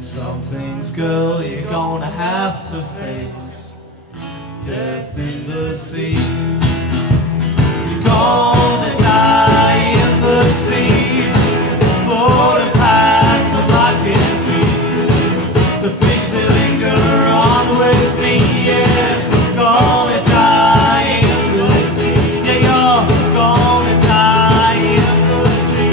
Some things, girl, you're gonna have to face. Death in the sea. You're gonna die in the sea. Floating past the light can be. The fish that linger on with me, yeah. Gonna die in the sea. Yeah, you're gonna die in the sea.